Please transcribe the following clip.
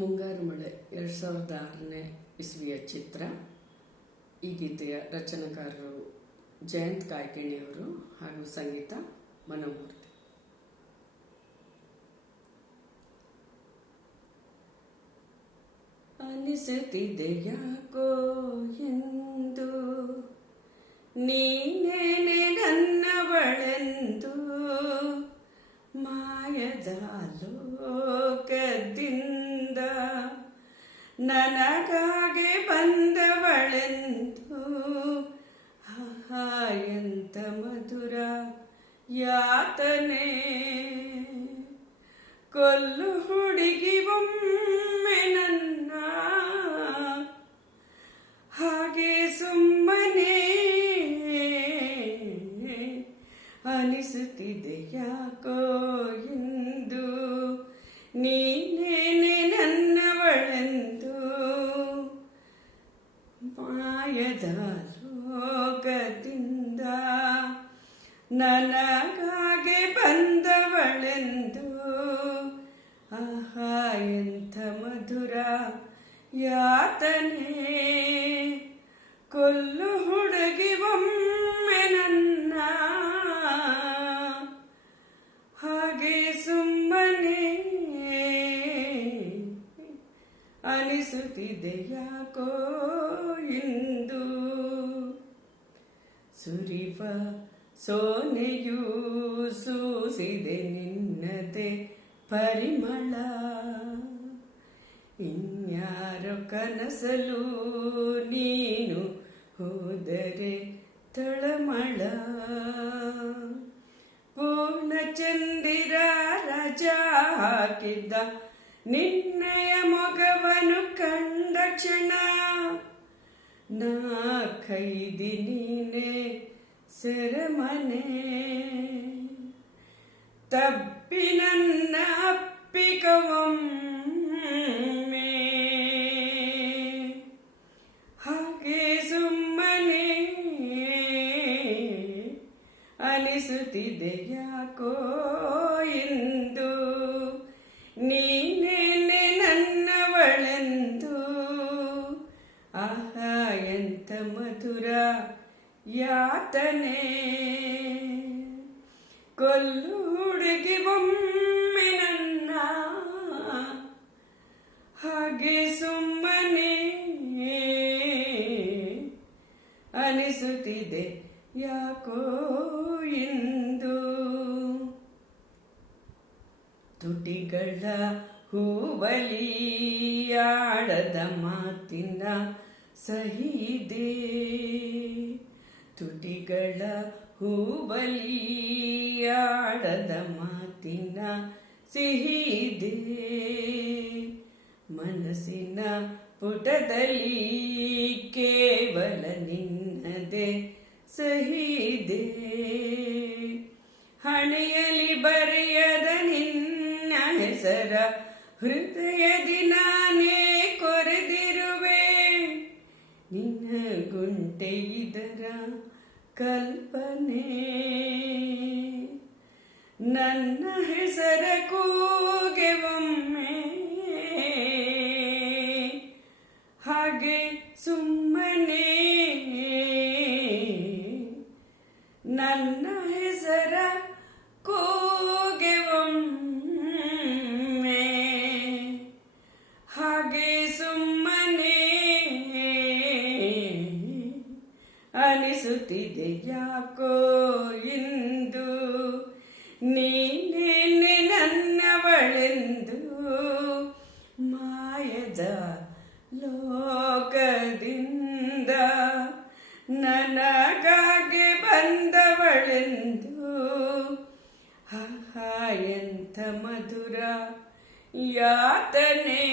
ಮುಂಗಾರು ಮಳೆ 2006ನೇ ಇಸ್ವಿಯ ಚಿತ್ರ. ಈ ಗೀತೆಯ ರಚನಾಕಾರರು ಜಯಂತ್ ಕಾಯ್ಕಿಣಿಯವರು ಹಾಗೂ ಸಂಗೀತ ಮನೋಮೂರ್ತಿ. ಅನಿಸುತ್ತಿದೆ ಯಾಕೋ ಎಂದು ನೀನೇನೆ ನನ್ನವಳೆಂದು, ಮಾಯದ ಲೋಕದಿಂದ ನನಗಾಗಿ ಬಂದವಳೆಂದು. ಎಂತ ಮಧುರ ಯಾತನೆ, ಕೊಲ್ಲು ಹುಡುಗಿ ಒಮ್ಮೆ ನನ್ನ, ಹಾಗೆ ಸುಮ್ಮನೆ ಅನಿಸುತ್ತಿದೆ ಯಾಕೋ ಎಂದು ನೀನೇನೆ ನನ್ನವಳೆಂದು. ಮಾಯದ ಲೋಕದಿಂದ ನನಗಾಗಿ ಬಂದವಳೆಂದು. ಎಂಥ ಮಧುರ ಯಾತನೆ, ಕೊಲ್ಲು ಹುಡುಗಿ ಒಮ್ಮೆ ನನ್ನ, ಹಾಗೆ ಸುಮ್ಮನೆ ಅನಿಸುತ್ತಿದೆ ಯಾಕೋ ಇಂದು. ಸುರಿವ ಸೋನೆಯೂ ಸೂಸಿದೆ ನಿನ್ನದೆ ಪರಿಮಳ, ಇನ್ಯಾರೋ ಕನಸಲು ನೀನು ಹೋದರೆ ತಳಮಳ. ಪೂರ್ಣಚಂದಿರ ರಾಜ ಹಾಕಿದ್ದ ನಿನ್ನಯ ಮೊಗವನು ಕಂಡ ಕ್ಷಣ, ನಾ ಕೈದಿ ನೀನೆ ಸೆರೆಮನೆ. ತಪ್ಪಿ ನನ್ನ ಅಪ್ಪಿಕವೊಮ್ಮೆ, ಹಾಗೆ ಸುಮ್ಮನೆ ಅನಿಸುತ್ತಿದೆ ಯಾಕೋ ಇಂದು ನೀನೇನೆ ನನ್ನವಳೆಂದು. ಎಂಥ ಮಧುರ ಯಾತನೆ, ಕೊಲ್ಲು ಹುಡುಗಿ ಒಮ್ಮೆ ನನ್ನ, ಹಾಗೆ ಸುಮ್ಮನೆ ಅನಿಸುತ್ತಿದೆ ಯಾಕೋ ಇಂದು. ತುಟಿಗಳ ಹೂವಲಿಯಾಡದ ಮಾತಿನ ಸಹಿದೆ, ತುಟಿಗಳ ಹೂವಲಿಯಾಡದ ಮಾತಿನ ಸಿಹಿದೆ. ಮನಸ್ಸಿನ ಪುಟದಲ್ಲಿ ಕೇವಲ ನಿನ್ನದೆ ಸಹಿದೆ, ಹಣೆಯಲ್ಲಿ ಬರೆಯದ ನಿನ್ನ ಹೆಸರ ಹೃದಯದಿ ನಾನೇ ಕೊರೆದಿರುವೆ. ನಿನ್ನ ಗುಂಟೆ ಇದರ ಕಲ್ಪನೆ, ನನ್ನ ಹೆಸರ ಕೂಗೆ ಒಮ್ಮೆ, ಹಾಗೆ ಸುಮ್ಮನೆ ನನ್ನ ಹೆಸರ ಕೂಗೆ ಒಮ್ಮೆ, ಹಾಗೆ ಸುಮ್ಮನೆ ಅನಿಸುತ್ತಿದೆ ಯಾಕೋ ಇಂದು ನೀನೇನೆ ನನ್ನವಳೆಂದು. ಮಾಯದ ಲೋಕದಿಂದ ನನಗಾಗಿ ಬಂದವಳೆಂದು. ಎಂಥ ಮಧುರ ಯಾತನೆ.